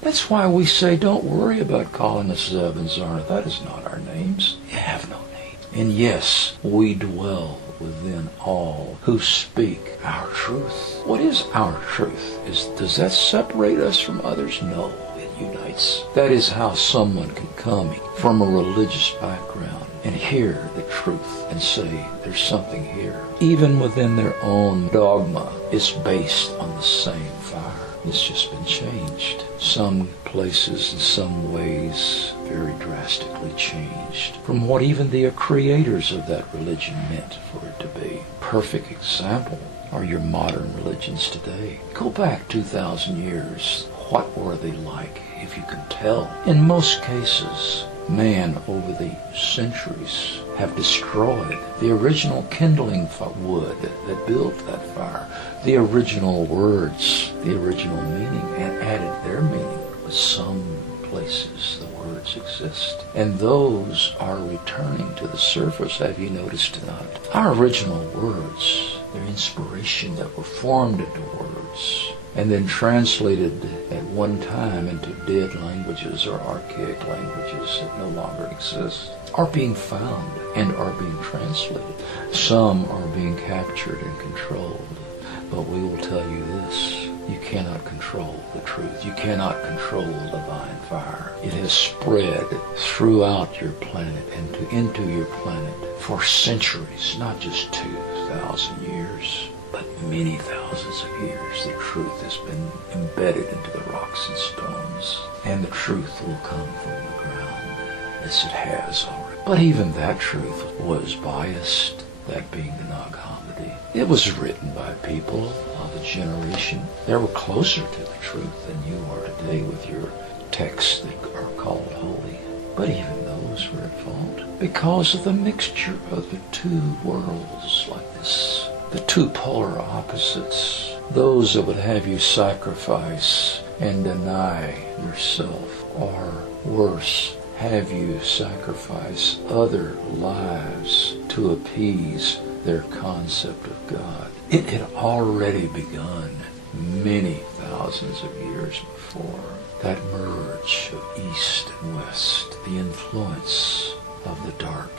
That's why we say don't worry about calling us Zeb and Zarna. That is not our names. You have no name. And yes, we dwell within all who speak our truth. What is our truth? Does that separate us from others? No, it unites. That is how someone can come from a religious background and hear the truth and say there's something here. Even within their own dogma, it's based on the same fire. It's just been changed. Some places, in some ways, very drastically changed from what even the creators of that religion meant for it to be. Perfect example are your modern religions today. Go back 2,000 years. What were they like, if you can tell? In most cases, man over the centuries have destroyed the original kindling wood that built that fire, the original words, the original meaning, and added their meaning. But some places the words exist, and those are returning to the surface. Have you noticed tonight? Our original words, their inspiration that were formed into words, and then translated at one time into dead languages or archaic languages that no longer exist, are being found and are being translated. Some are being captured and controlled. But we will tell you this: you cannot control the truth. You cannot control the divine fire. It has spread throughout your planet and into your planet for centuries, not just 2,000 years. But many thousands of years, the truth has been embedded into the rocks and stones, and the truth will come from the ground, as it has already. But even that truth was biased, that being the Nag Hammadi. It was written by people of a generation that were closer to the truth than you are today with your texts that are called holy. But even those were at fault because of the mixture of the two worlds like this. The two polar opposites, those that would have you sacrifice and deny yourself, or worse, have you sacrifice other lives to appease their concept of God. It had already begun many thousands of years before. That merge of East and West, the influence of the dark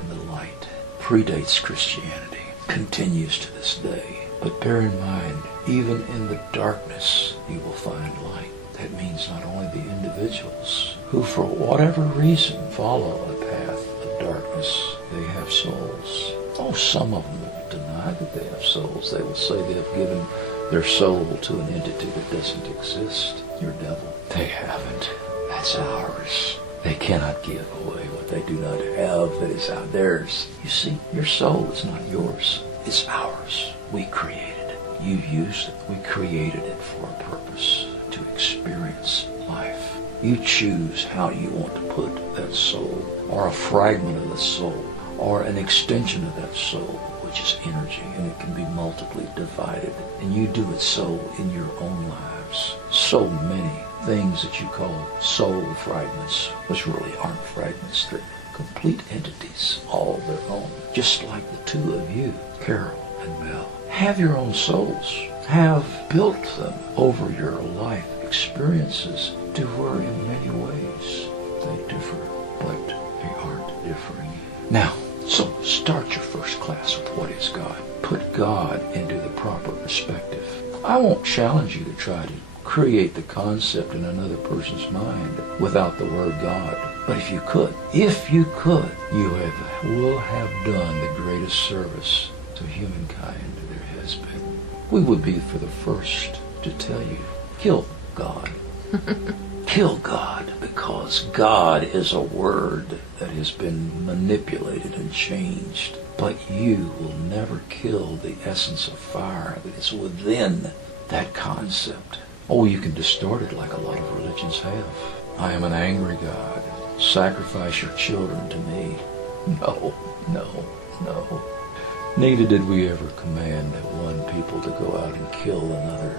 and the light, predates Christianity. Continues to this day. But bear in mind, even in the darkness, you will find light. That means not only the individuals who, for whatever reason, follow a path of darkness, they have souls. Oh, some of them will deny that they have souls. They will say they have given their soul to an entity that doesn't exist. Your devil. They haven't. That's ours. They cannot give away what they do not have that is out theirs. You see, your soul is not yours. It's ours. We created it. You used it. We created it for a purpose, to experience life. You choose how you want to put that soul, or a fragment of the soul, or an extension of that soul, which is energy, and it can be multiply divided. And you do it so in your own lives. So many things that you call soul fragments, which really aren't fragments. They're complete entities, all their own. Just like the two of you, Caryl and Mel, have your own souls. Have built them over your life experiences to where in many ways they differ, but they aren't differing. Now, so start your first class with what is God. Put God into the proper perspective. I won't challenge you to try to create the concept in another person's mind without the word God. But if you could, you will have done the greatest service to humankind there has been. We would be for the first to tell you, kill God. Kill God, because God is a word that has been manipulated and changed. But you will never kill the essence of fire that is within that concept. Oh, you can distort it like a lot of religions have. I am an angry God. Sacrifice your children to me. No. Neither did we ever command one people to go out and kill another,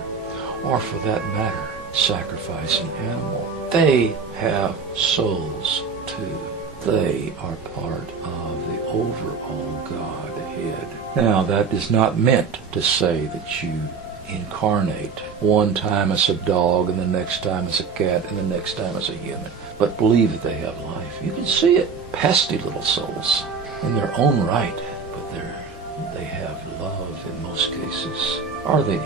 or for that matter, sacrifice an animal. They have souls too. They are part of the overall Godhead. Now, that is not meant to say that you incarnate. One time as a dog, and the next time as a cat, and the next time as a human. But believe that they have life. You can see it. Pesky little souls in their own right, but they have love in most cases. Are they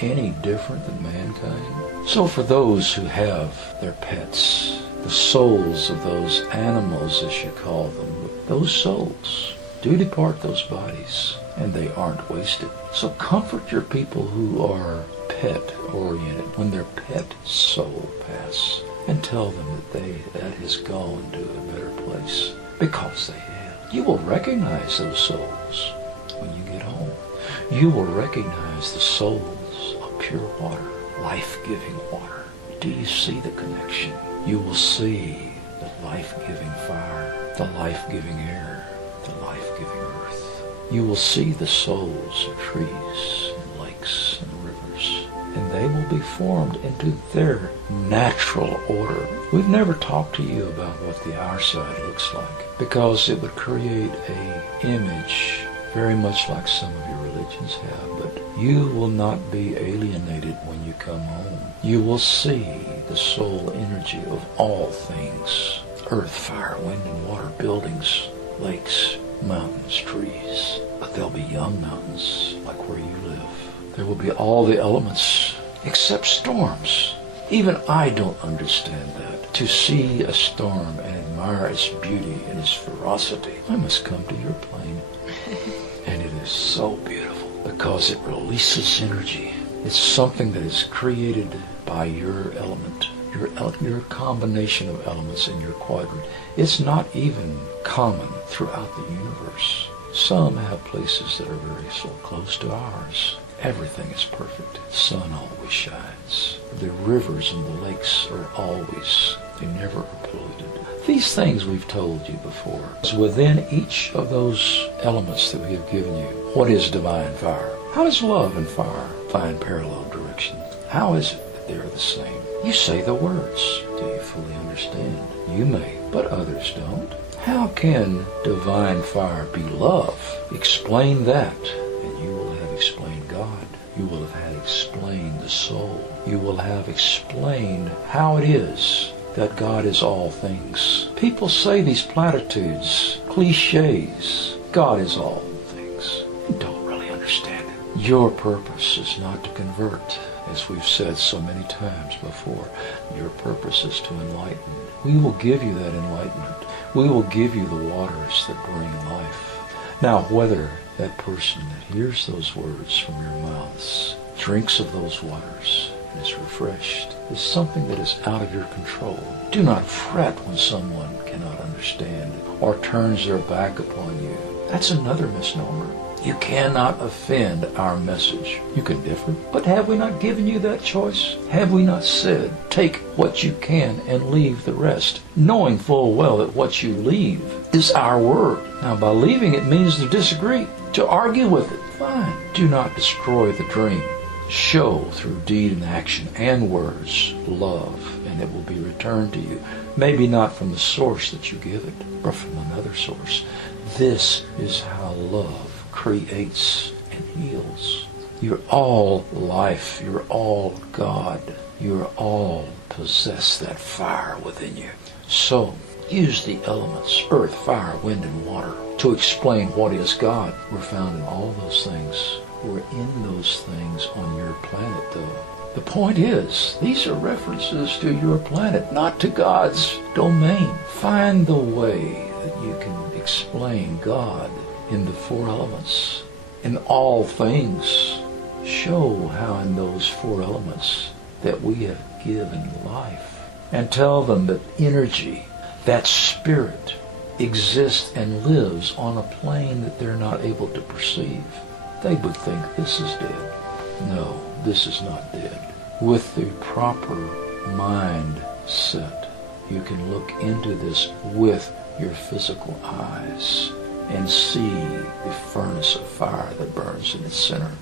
any different than mankind? So for those who have their pets, the souls of those animals, as you call them, those souls do depart those bodies, and they aren't wasted. So comfort your people who are pet-oriented when their pet soul pass, and tell them that has gone to a better place, because they have. You will recognize those souls when you get home. You will recognize the souls of pure water, life-giving water. Do you see the connection? You will see the life-giving fire, the life-giving air, the life-giving earth. You will see the souls of trees and lakes and rivers, and they will be formed into their natural order. We've never talked to you about what the our side looks like, because it would create an image very much like some of your religions have, but you will not be alienated when you come home. You will see the soul energy of all things: earth, fire, wind, and water, buildings, lakes, mountains, trees. But there'll be young mountains like where you live. There will be all the elements except storms. Even I don't understand that. To see a storm and admire its beauty and its ferocity, I must come to your plane. And it is so beautiful because it releases energy. It's something that is created by your element, your combination of elements in your quadrant. It's not even common throughout the universe. Some have places that are very so close to ours. Everything is perfect. The sun always shines. The rivers and the lakes are always, they never are polluted. These things we've told you before. So within each of those elements that we have given you, what is divine fire? How does love and fire find parallel direction? How is it that they're the same? You say the words. Do you fully understand? You may, but others don't. How can divine fire be love? Explain that, and you will have explained God. You will have had explained the soul. You will have explained how it is that God is all things. People say these platitudes, cliches. God is all things. You don't really understand it. Your purpose is not to convert, as we've said so many times before. Your purpose is to enlighten. We will give you that enlightenment. We will give you the waters that bring life. Now, whether that person that hears those words from your mouths drinks of those waters and is refreshed is something that is out of your control. Do not fret when someone cannot understand or turns their back upon you. That's another misnomer. You cannot offend our message. You can differ, but have we not given you that choice? Have we not said, take what you can and leave the rest, knowing full well that what you leave is our word? Now, by leaving it means to disagree, to argue with it. Fine. Do not destroy the dream. Show through deed and action and words love, and it will be returned to you. Maybe not from the source that you give it, but from another source. This is how love creates and heals. You're all life. You're all God. You're all possess that fire within you. So use the elements, earth, fire, wind, and water, to explain what is God. We're found in all those things. We're in those things on your planet, though. The point is, these are references to your planet, not to God's domain. Find the way that you can explain God in the four elements, in all things. Show how in those four elements that we have given life. And tell them that energy, that spirit, exists and lives on a plane that they're not able to perceive. They would think this is dead. No, this is not dead. With the proper mind set, you can look into this with your physical eyes and see the furnace of fire that burns in its center.